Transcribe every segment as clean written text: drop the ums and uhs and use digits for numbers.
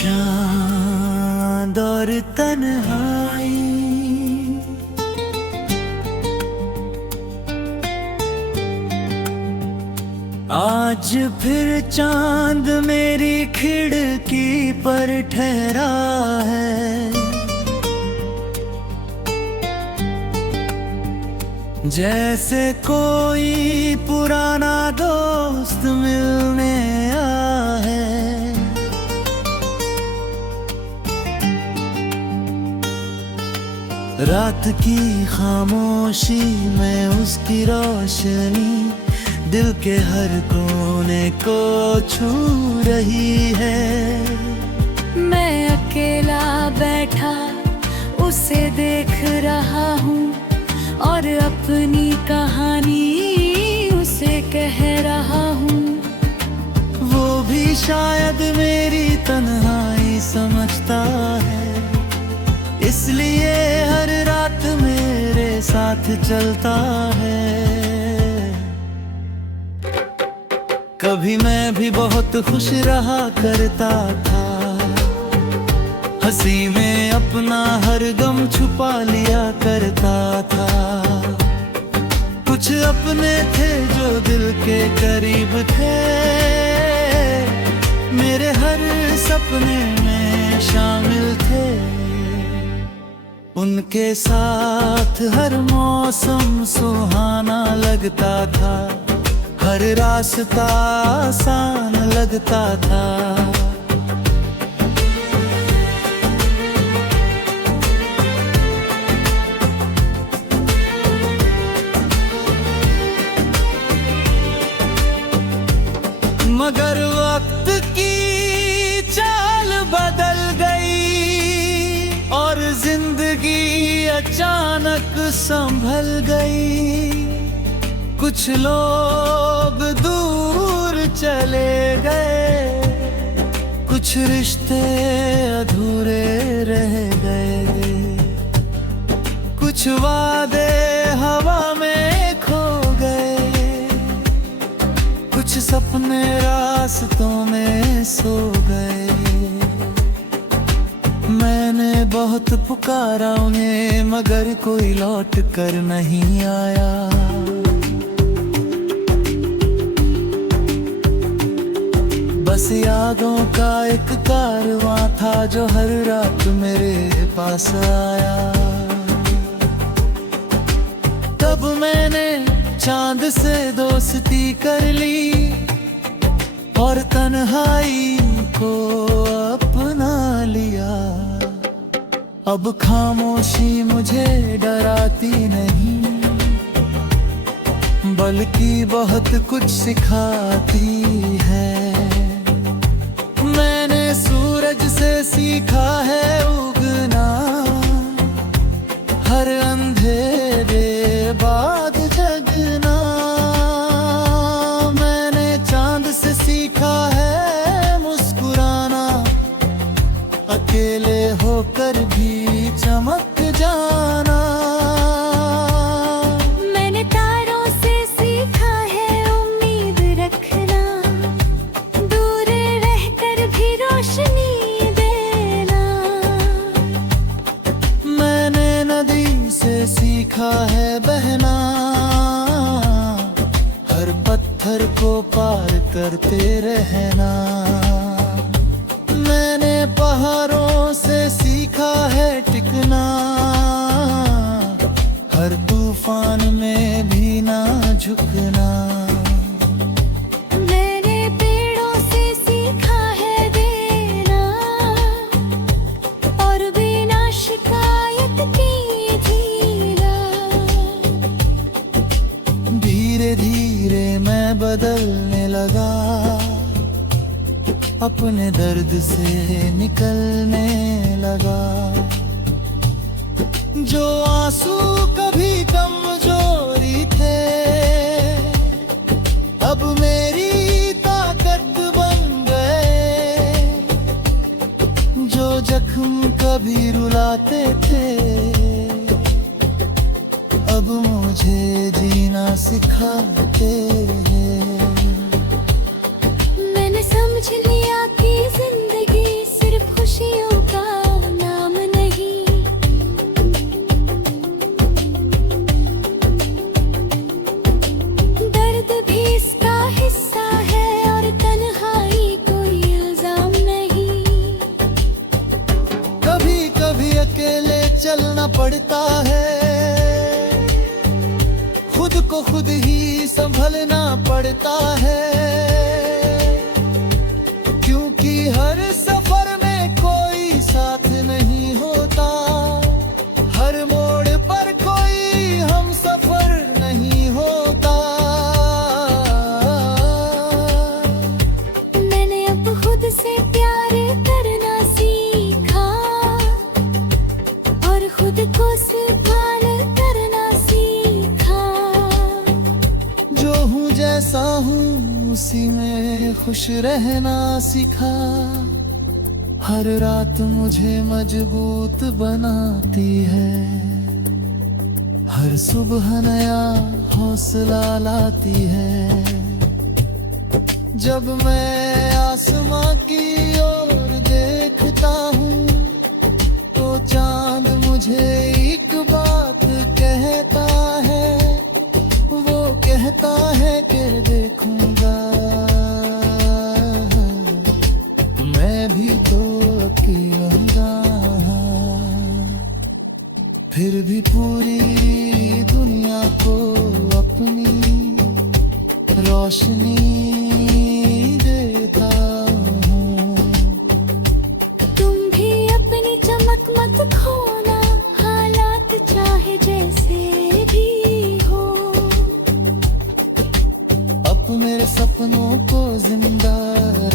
चांद और तन्हाई, आज फिर चांद मेरी खिड़की पर ठहरा है। जैसे कोई पुराना दोस्त मिलने आया है। रात की खामोशी में उसकी रोशनी दिल के हर कोने को छू रही है। मैं अकेला बैठा उसे देख रहा हूँ और अपनी कहानी उसे कह रहा हूँ। वो भी शायद मेरी तन्हाई समझता है, इसलिए हर रात मेरे साथ चलता है। कभी मैं भी बहुत खुश रहा करता था, हंसी में अपना हर गम छुपा लिया करता था। कुछ अपने थे जो दिल के करीब थे, मेरे हर सपने में शामिल थे। उनके साथ हर मौसम सुहाना लगता था, हर रास्ता आसान लगता था। मगर वक्त की चाल बदल गई और जिंदगी अचानक संभल गई। कुछ लोग दूर चले गए, कुछ रिश्ते अधूरे रह गए, कुछ वादे हवा में खो गए, कुछ सपने रास्तों में सो गए। मैंने बहुत पुकारा उन्हें मगर कोई लौट कर नहीं आया। बस यादों का एक कारवां था जो हर रात मेरे पास आया। तब मैंने चांद से दोस्ती कर ली और तन्हाई को अपना लिया। अब खामोशी मुझे डराती नहीं, बल्कि बहुत कुछ सिखाती है। मैंने सूरज से सीखा है उगना, हर अंधेरे बाद जगना। मैंने चांद से सीखा है मुस्कुराना, अकेले होकर भी चमक जाना। मैंने तारों से सीखा है उम्मीद रखना, दूर रहकर भी रोशनी देना। मैंने नदी से सीखा है बहना, हर पत्थर को पार करते रहना। मैंने पहाड़ों से सीखा है टिकना, हर तूफान में भी ना झुकना। मैंने पेड़ों से सीखा है देना और बिना शिकायत की जीना। धीरे धीरे मैं बदलने लगा, अपने दर्द से निकलने लगा। जो आंसू कभी कमजोरी थे, अब मेरी ताकत बन गए। जो जख्म कभी रुलाते थे, अब मुझे जीना सिखाते हैं। मैंने समझ लिया कि जिंदगी सिर्फ संभलना पड़ता है, क्योंकि हर सफर में कोई साथ नहीं होता, हर मोड़ पर कोई हम सफर नहीं होता। मैंने अब खुद से प्यार करना सीखा और खुद को संभाल करना सीखा। जो हूँ जैसा हूँ उसी में खुश रहना सीखा। हर रात मुझे मजबूत बनाती है, हर सुबह नया हौसला लाती है। जब मैं आसमां की ओर देखता हूँ तो चांद मुझे एक बात कहता है, वो कहता है कि देखूंगा मैं भी तो अकेला, फिर भी पूरी दुनिया को अपनी रोशनी देता हूँ। तुम भी अपनी चमक मत खोना, हालात चाहे जैसे भी हो। अब मेरे सपनों को जिंदा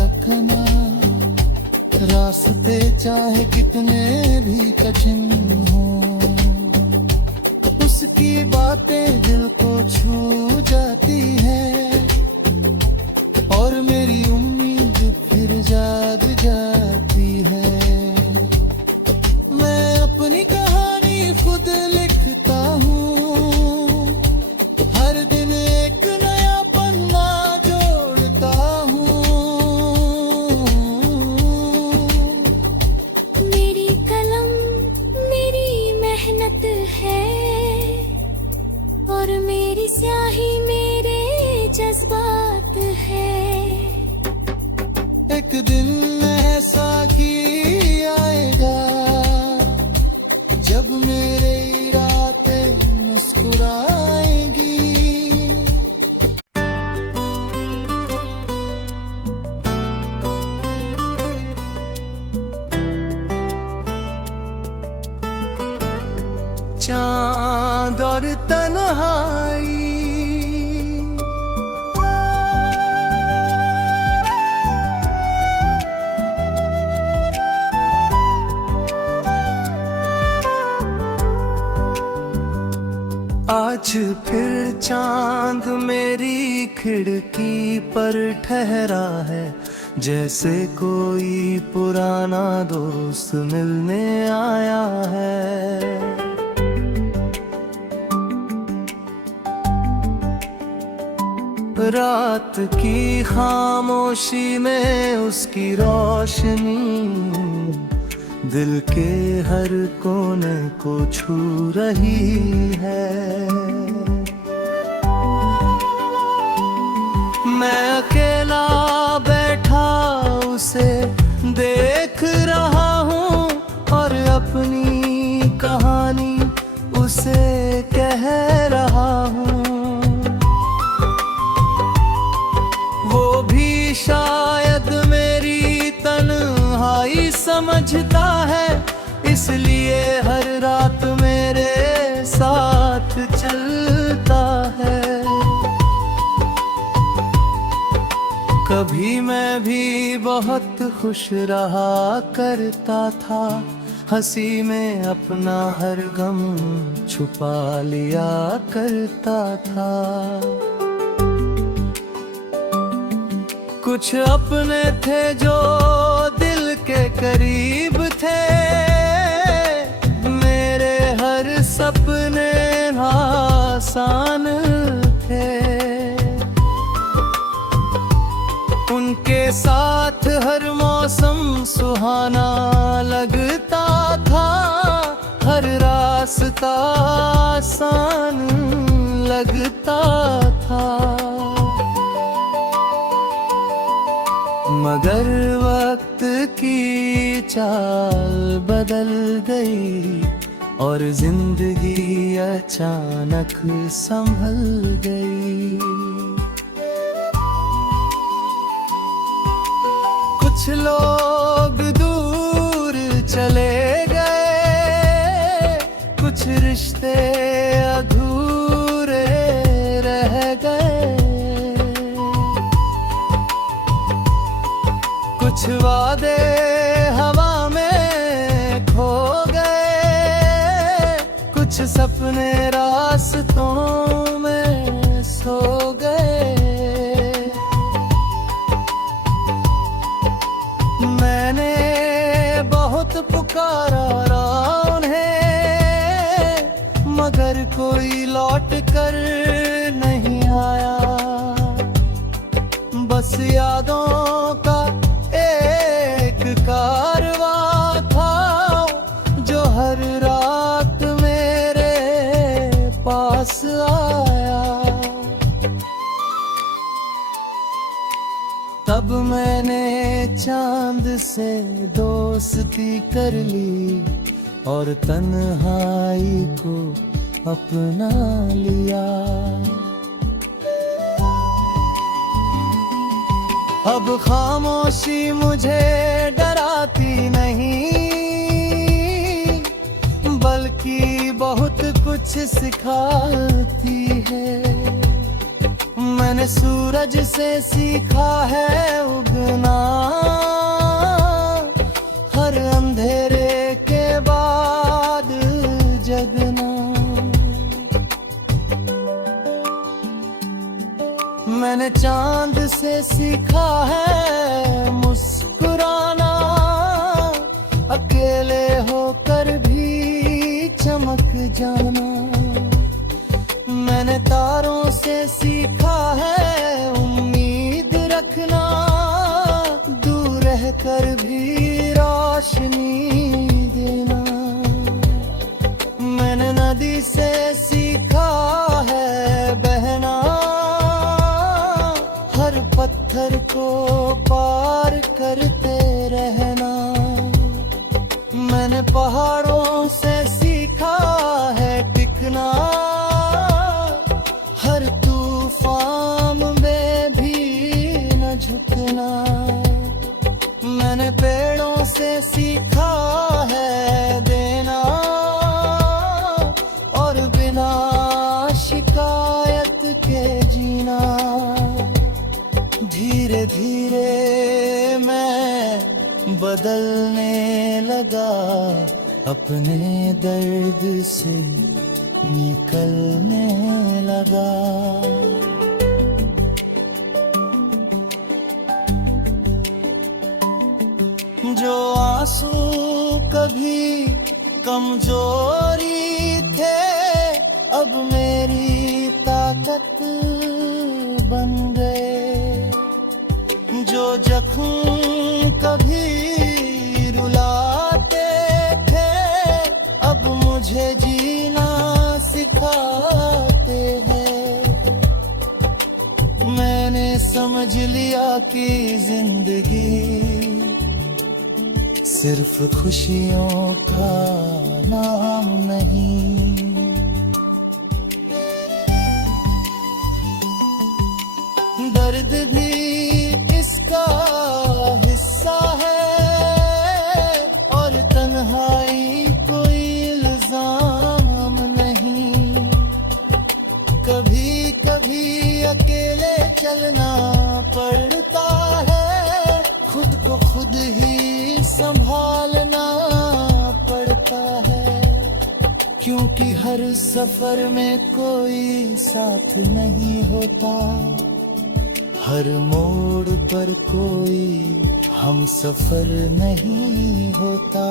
रखना, रास्ते चाहे कितने भी कठिन हो। उसकी बातें दिल को छू जाती है और मेरी उम्मीद फिर जाग जाती है। मैं अपनी कहानी खुद लिखता हूँ, हर दिन एक नया पन्ना जोड़ता हूँ। मेरी कलम मेरी मेहनत है और मेरी स्याही मेरे जज्बात है। एक दिन ऐसा ही आएगा जब मेरी रातें मुस्कुराएंगी। चांद और तन्हाई, आज फिर चांद मेरी खिड़की पर ठहरा है, जैसे कोई पुराना दोस्त मिलने आया है। रात की खामोशी में उसकी रोशनी दिल के हर कोने को छू रही है। मैं अकेला बैठा उसे देख रहा हूँ और अपनी कहानी उसे कह रहा हूँ। वो भी शायद मेरी तन्हाई समझता है, इसलिए हर रात मेरे साथ चलता है। कभी मैं भी बहुत खुश रहा करता था, हंसी में अपना हर गम छुपा लिया करता था। कुछ अपने थे जो दिल के करीब थे, मेरे हर सपने आसान थे। उनके साथ हर मौसम सुहाना लगता था, हर रास्ता आसान लगता था। मगर वक्त की चाल बदल गई और जिंदगी अचानक संभल गई। कुछ लोग दूर चले गए, कुछ रिश्ते अधूरे रह गए, कुछ वादे हवा में खो गए, कुछ सपने रास्तों में सो गए। मैंने बहुत पुकारा उन्हें, मगर कोई लौट कर नहीं आया। बस यादों का एक कारवां था जो हर रात मेरे पास आया। तब मैंने चांद से दोस्ती कर ली और तन्हाई को अपना लिया। अब खामोशी मुझे डराती नहीं, बल्कि बहुत कुछ सिखाती है। मैंने सूरज से सीखा है उगना, हर अंधेरे के बाद जगना। मैंने चांद से सीखा है मुस्कुराना, अकेले होकर भी चमक जाना। मैंने तारों से सीखा है उम्मीद रखना, दूर रहकर भी रोशनी देना। मैंने नदी से सीखा है बहना, हर पत्थर को पार करते रहना। मैंने पहाड़ों से सीखा है टिकना, हर तूफान में भी न झुकना। मैंने पेड़ों से सीखा है देना, और बिना शिकायत के जीना। धीरे धीरे मैं बदलने लगा, अपने दर्द से निकलने लगा। जो आंसू कभी कमजोरी थे, अब मेरी ताकत बन गए। जो जख्म कभी रुलाते थे, अब मुझे जीना सिखाते हैं। मैंने समझ लिया कि जिंदगी सिर्फ खुशियों का नाम नहीं। दर्द भी इसका हिस्सा है, और तन्हाई कोई इल्जाम नहीं। कभी कभी अकेले चलना पड़ता है, खुद को खुद ही संभालना पड़ता है। क्योंकि हर सफर में कोई साथ नहीं होता, हर मोड़ पर कोई हम सफर नहीं होता।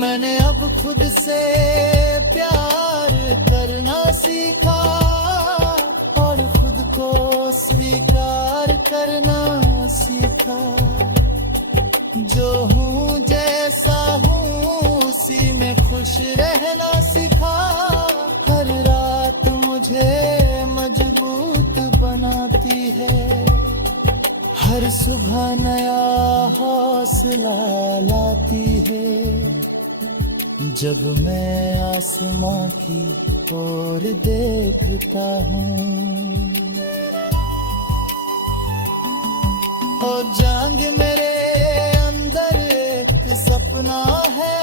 मैंने अब खुद से प्यार करना सीखा, और खुद को स्वीकार करना सीखा। जो हूँ जैसा हूँ उसी में खुश रहना सीखा। हर रात मुझे मजबूत बनाती है, हर सुबह नया हौसला लाती है। जब मैं आसमां की ओर देखता हूँ, ओ जांग मेरे अंदर एक सपना है